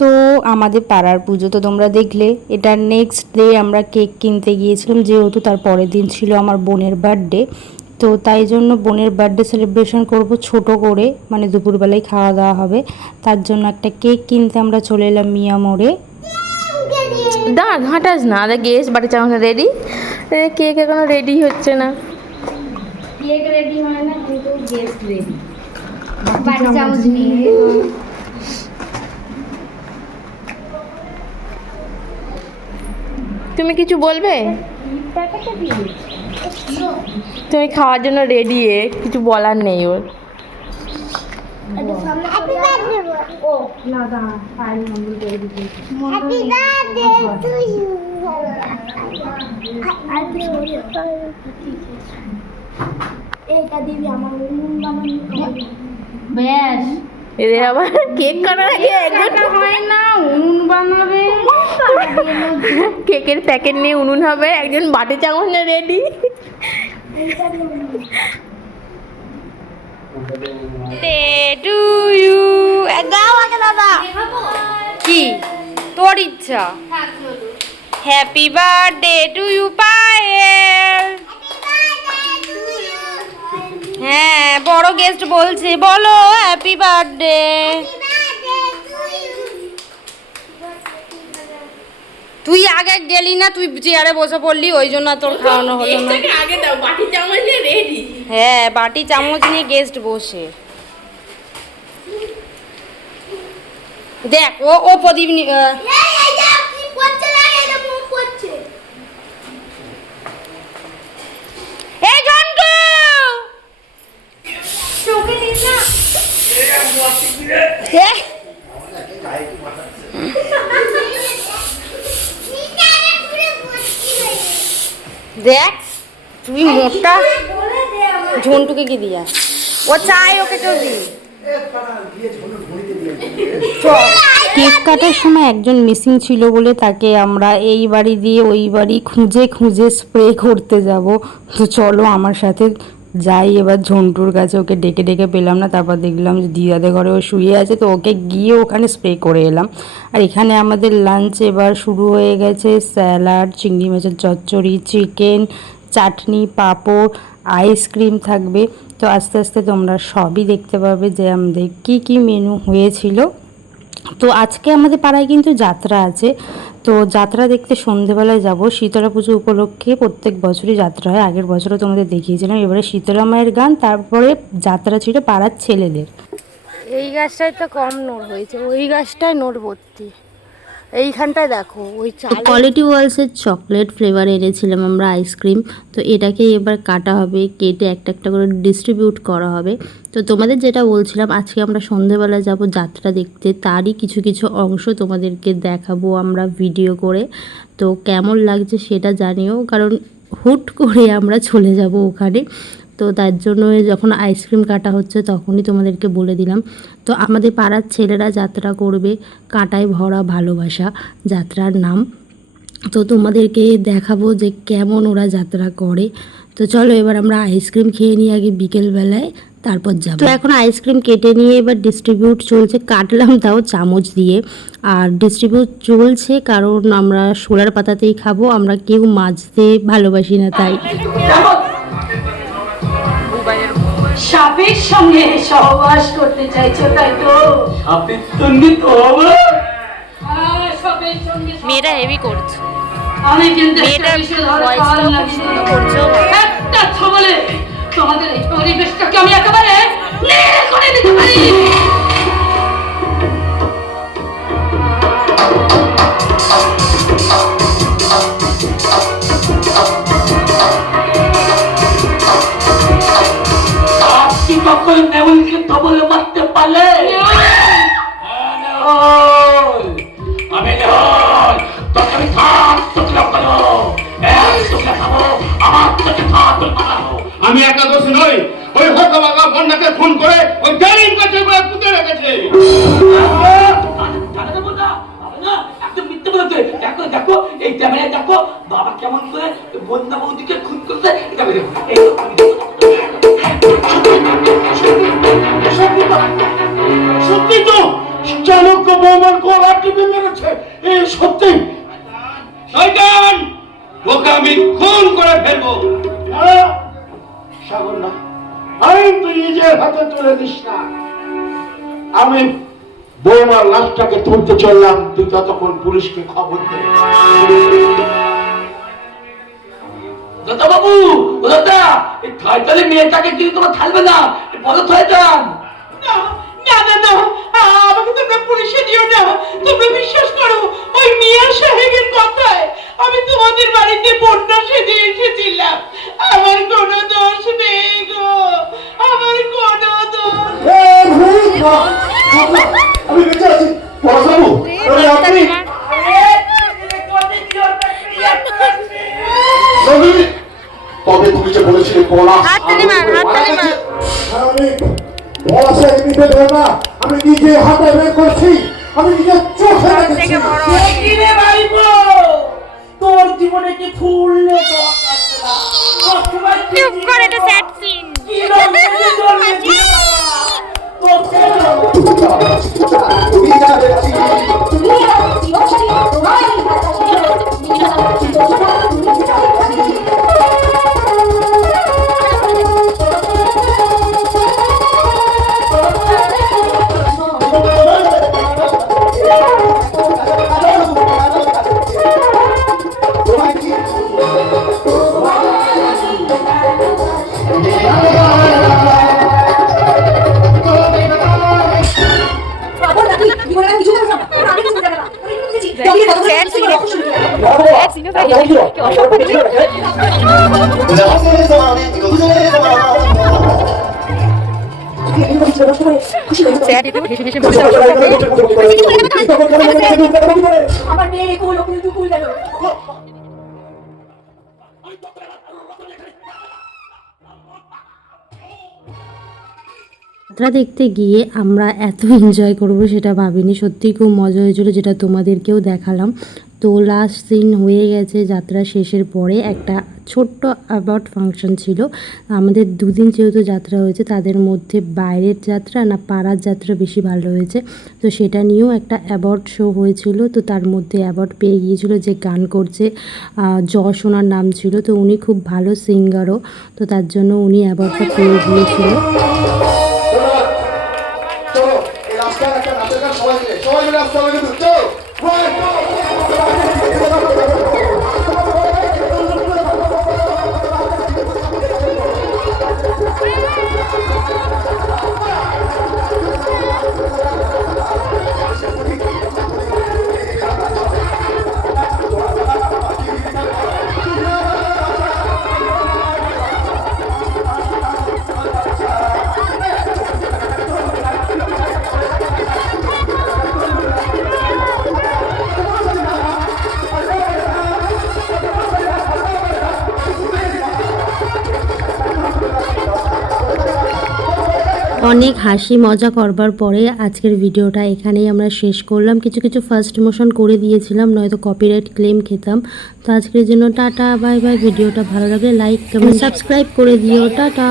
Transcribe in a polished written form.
তো আমাদের পাড়ার পুজো তো তোমরা দেখলে। এটা নেক্সট ডে আমরা কেক কিনতে গিয়েছিলাম, যেহেতু তার পরের দিন ছিল আমার বোনের বার্থডে। তো তাই জন্য বোনের বার্থডে সেলিব্রেশন করব ছোট করে, মানে দুপুরবেলায় খাওয়া দাওয়া হবে। তার জন্য একটা কেক কিনতে আমরা চলে এলাম মিয়া মোড়ে। দাঁড়া ঘাঁটাস না, আরে গেস্ট বাড়ি চামচ রেডি, কেক এখনো রেডি হচ্ছে না। কেক রেডি হয় না কিন্তু গেস্ট রেডি। বাড়ি চামচ নিয়ে তুমি কিছু বলবে? তুমি খাওয়ার জন্য রেডি, কিছু বলার নেই ওর। ও না দাঁড়া, ফাইল নম্বর করে দিতে। Happy birthday to you. এইটা দিবি আমার নুন বানানো ব্যাস, এদের আবার কেক কাটার আগে একজন হয় না, উনুন বানাবে। কেকের প্যাকেট নিয়ে উনুন হবে, একজন বাটি চামচ নিয়ে রেডি। টু ইউ দাও আগে দাদা। কি তোর ইচ্ছা? Happy birthday to you Payel. হ্যাঁ বড় গেস্ট বলছে, বলো হ্যাপি বার্থডে। তুই আগে গেলি না, তুই চেয়ারে বসে পড়লি, ওই জন্য তোর খাওয়ানো হলো না। আগে দাও, বাটি চামচ নিয়ে রেডি। হ্যাঁ বাটি চামচ নিয়ে গেস্ট বসে। দেখ ও ও প্রদীপ এই জন্টু দেখ তুই মোটা ঝন্টুকে কি দিয়া ও চাই ওকে চলবি। কেক কাটার সময় একজন মিসিং ছিল বলে তাকে আমরা এই বাড়ি দিয়ে ওই বাড়ি খুঁজে খুঁজে স্প্রে করতে যাব। তো চলো আমার সাথে যাই এবার ঝন্টুর কাছে। ওকে ডেকে ডেকে পেলাম না, তারপর দেখলাম যে দিদাদের ঘরে ও শুয়ে আছে, তো ওকে গিয়ে ওখানে স্প্রে করে এলাম। আর এখানে আমাদের লাঞ্চ এবার শুরু হয়ে গেছে। স্যালাড, চিংড়ি মাছের চচ্চড়ি, চিকেন, চাটনি, পাঁপড়, আইসক্রিম থাকবে। তো আস্তে আস্তে তোমরা সবই দেখতে পাবে যে আমাদের কী কী মেনু হয়েছিল। তো আজকে আমাদের পাড়ায় কিন্তু যাত্রা আছে, তো যাত্রা দেখতে সন্ধেবেলায় যাব। শীতলা পুজো উপলক্ষে প্রত্যেক বছরই যাত্রা হয়, আগের বছরও তোমাদের দেখিয়েছিলাম। এবারে শীতলা মায়ের গান, তারপরে যাত্রা ছিল পাড়ার ছেলেদের। এই গাছটায় তো কম নোট হয়েছে, ওই গাছটায় নোট ভর্তি। এইখানটায় দেখো ওই কোয়ালিটি ওয়ালসের চকলেট ফ্লেভার এনেছিলাম আমরা আইসক্রিম। তো এটাকে এবার কাটা হবে, কেটে একটা একটা করে ডিস্ট্রিবিউট করা হবে। তো তোমাদের যেটা বলছিলাম, আজকে আমরা সন্ধেবেলা যাব যাত্রা দেখতে, তারই কিছু কিছু অংশ তোমাদেরকে দেখাবো আমরা ভিডিও করে। তো কেমন লাগছে সেটা জানিও, কারণ হুট করে আমরা চলে যাব ওখানে। তো তার জন্য যখন আইসক্রিম কাটা হচ্ছে তখনই তোমাদেরকে বলে দিলাম। তো আমাদের পাড়ার ছেলেরা যাত্রা করবে, কাঁটায় ভরা ভালোবাসা যাত্রার নাম। তো তোমাদেরকে দেখাবো যে কেমন ওরা যাত্রা করে। তো চলো এবার আমরা আইসক্রিম খেয়ে নিই আগে বিকেলবেলায়, তারপর যাবো। তো এখন আইসক্রিম কেটে নিয়ে এবার ডিস্ট্রিবিউট চলছে, কাটলাম তাও চামচ দিয়ে। আর ডিস্ট্রিবিউট চলছে কারণ আমরা শোলার পাতাতেই খাবো, আমরা কেউ মাজতে ভালোবাসি না তাই। সাপের সঙ্গে সহবাস করতে চাইছো তাই তো? সাপের সঙ্গে তো মেয়েটা হেভি করছে, আমি কিন্তু মেয়েটার ভয়েসটা সুন্দর করছে। একটা ছবলে তোমাদের এই পরিবেশটাকে আমি একেবারে নীল করে দিতে পারি। কখন নেউলকে তবলে মারতে পারলে? আমি তোকে আমি থাক টুকরা করো, এক টুকরা খাবো, আমার তোকে থাক পাকাবো। আমি একা দোষী নই, ওই হতভাগা বন্যাকে খুন করে ওই জালিম কাছে পুঁতে রেখেছে। একদম মিথ্যে বলতে। দেখো দেখো এই ক্যামেরায় দেখো বাবা কেমন করে বন্যা বৌদিকে খুন করছে, এটা দেখো। সত্যি তো চাণক্য বৌমার গলা টিপে মেরেছে, এই সত্যি? শয়তান, ওকে আমি খুন করে ফেলবো। সাগর না, আইন তুই নিজের হাতে তুলে দিস না। আমি বৌমার লাশটাকে তুলতে চললাম, তুই ততক্ষণ পুলিশকে খবর দে। দাদা বাবু, ও দাদা, এই থাইতালি মেয়েটাকে কিন্তু তোমরা থাকবে না, পদার্থ হয়ে যান। না না না, আমাকে তোমরা পুলিশে দিও না। তোমরা বিশ্বাস করো, ওই মিয়া সাহেবের কথায় আমি তোমাদের বাড়িতে বন্যা সেজে এসেছিলাম। আমার কোনো দোষ নেই গো, আমার কোনো দোষ। আমি বেঁচে আছি বাবু, আপনি তবে তুমি যে বলেছিলে পলাশ, আমি পলাশের নিতে দেব না। আমি নিজে হাতে বের করছি, আমি নিজের চোখে দেখেছি। কিরে ভাইপো, তোর জীবনে কি ফুল নে তো আসছে না? সবসময় চুপ করে, এটা স্যাড সিন। কি রঙের জন্য জীবন তোকে তুমি যা দেখছি আমার মেয়ে কোল ওখানে তুই কুল গেল। যাত্রা দেখতে গিয়ে আমরা এত এনজয় করব সেটা ভাবিনি, সত্যিই খুব মজা হয়েছিল, যেটা তোমাদেরকেও দেখালাম। তো লাস্ট সিন হয়ে গেছে, যাত্রা শেষের পরে একটা ছোট্ট অ্যাওয়ার্ড ফাংশন ছিল। আমাদের দুদিন যেহেতু যাত্রা হয়েছে, তাদের মধ্যে বাইরের যাত্রা না পাড়ার যাত্রা বেশি ভালো হয়েছে, তো সেটা নিয়েও একটা অ্যাওয়ার্ড শো হয়েছিল। তো তার মধ্যে অ্যাওয়ার্ড পেয়ে গিয়েছিল যে গান করছে, যশ ওনার নাম ছিল, তো উনি খুব ভালো সিঙ্গারও, তো তার জন্য উনি অ্যাওয়ার্ডটা পেয়ে গিয়েছিল। চলো এই রাস্তায় একটা নাচের গান সবাই মিলে আসতে হবে কিন্তু। চলো অনেক হাসি মজা করবার পরে আজকের ভিডিওটা এখানেই আমরা শেষ করলাম। কিছু কিছু ফার্স্ট মোশন করে দিয়েছিলাম, নয়তো কপিরাইট ক্লেম খেতাম। তো আজকের জন্য টাটা বাই বাই। ভিডিওটা ভালো লাগলে লাইক কমেন্ট সাবস্ক্রাইব করে দিও। টাটা।